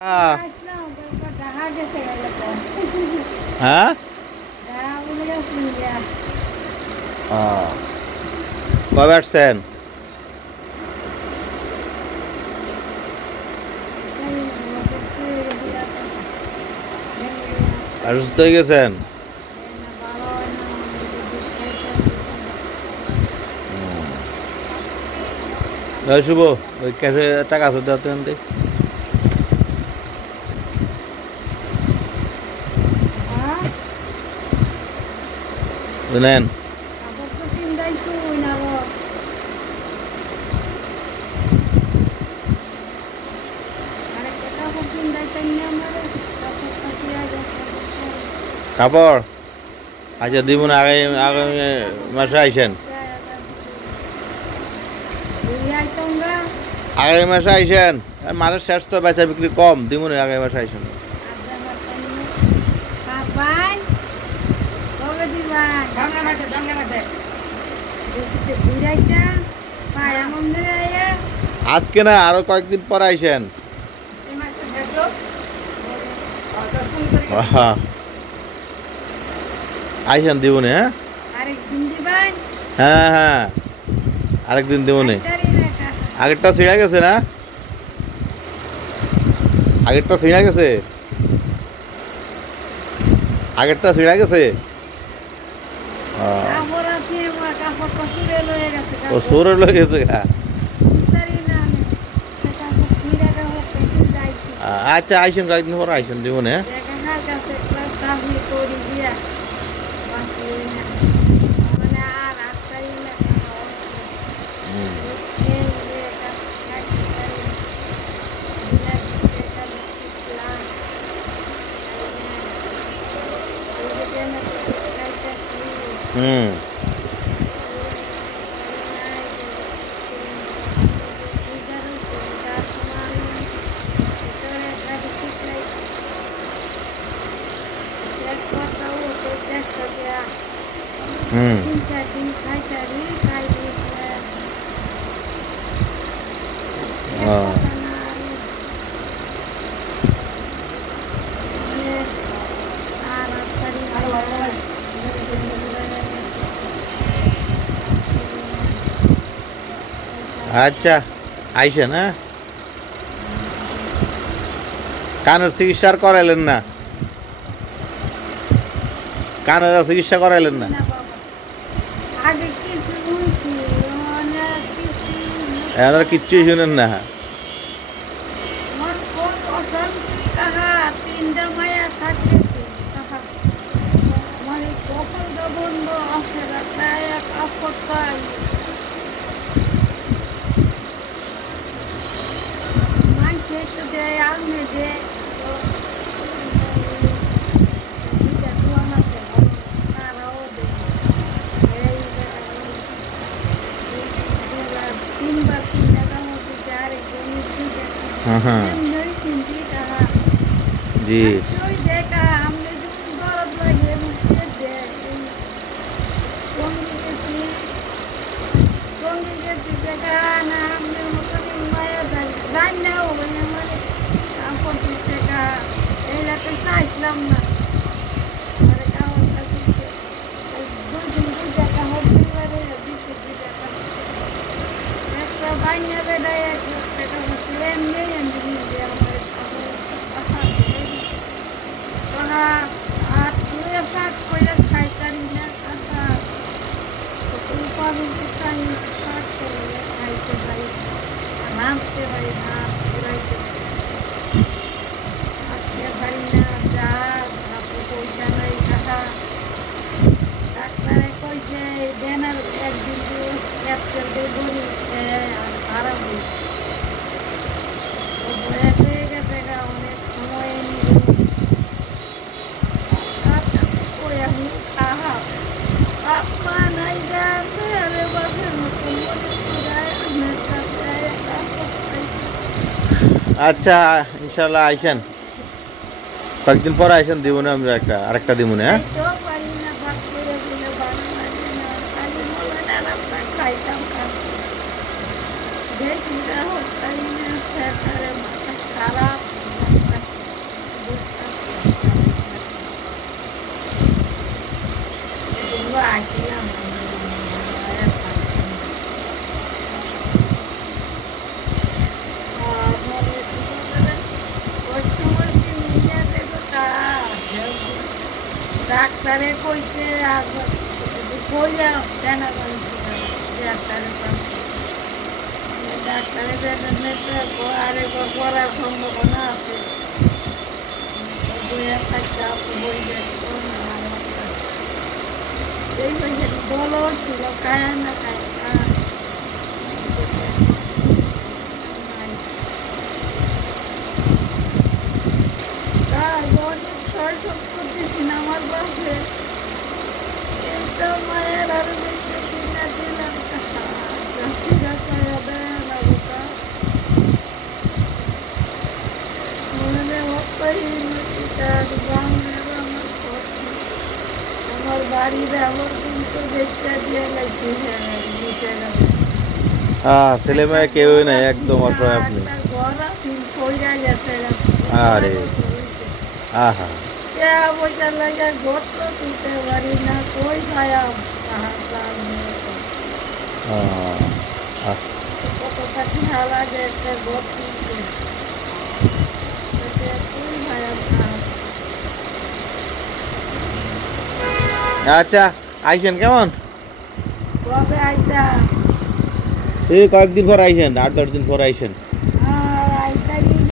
Ah, hah? Ah, কবে আসছেন? অসুস্থ হয়ে গেছেন? শুভ ওই ক্যাশে টাকা আছে দাও নেন। কাপড় আচ্ছা দিব না, আগামী মাসে আইসেন। আগামী মাসে আইসেন, মাসের শেষ তো বেচা বিক্রি কম, দিব না, আগামী মাসে আইসেন। আজকে না, আরো কয়েকদিন পরে আইসেন। আইসেন দিব না। হ্যাঁ হ্যাঁ, আরেকদিন দিব না। আগেরটা ছিঁড়া গেছে না? আগেরটা ছিঁড়া গেছে, আগেরটা ছিঁড়া গেছে। ও সুরে লয়ে গেছে গা। আচ্ছা আইসেন, কয়েকদিন পর আইসেন, দিব না। হুম, হুম, আচ্ছা আইসেন। হ্যাঁ, কানের চিকিৎসা আর করাইলেন না? কানের চিকিৎসা করাইলেন না? এখন আর কিচ্ছুই শুনেন না? হ্যাঁ হ্যাঁ, জি। আচ্ছা ইনশাল্লাহ আইসেন, কয়েকদিন পর আইসেন, দিব না আমরা আরেকটা দিব না। হ্যাঁ ডাক্তারে কইছে আর কইয়া কেন ডাক্তারে ডাক্তারে আরেকবার পড়ার সম্ভাবনা আছে বই একটা বই দেখো না এই পয়সা বলো ছিল খায় না খায় আমার বাসে একটা মায়ের আর বেশি কিনা দিলাম আমার বাড়ির আমার কিন্তু দেখতে দিয়ে লাগছে ছেলে মেয়ে কেউই নাই, একদম অসহায় আপনি। আরে আহা, পয়সা লাগে গোত্র তুলতে পারি না কই খায়া কত টাকা লাগে একটা গোট তুলতে তুই ভাইয়া আচ্ছা আইসেন কেমন? কবে আইতা এই কয়েকদিন পর আইসেন, 8-10 দিন পর আইসেন।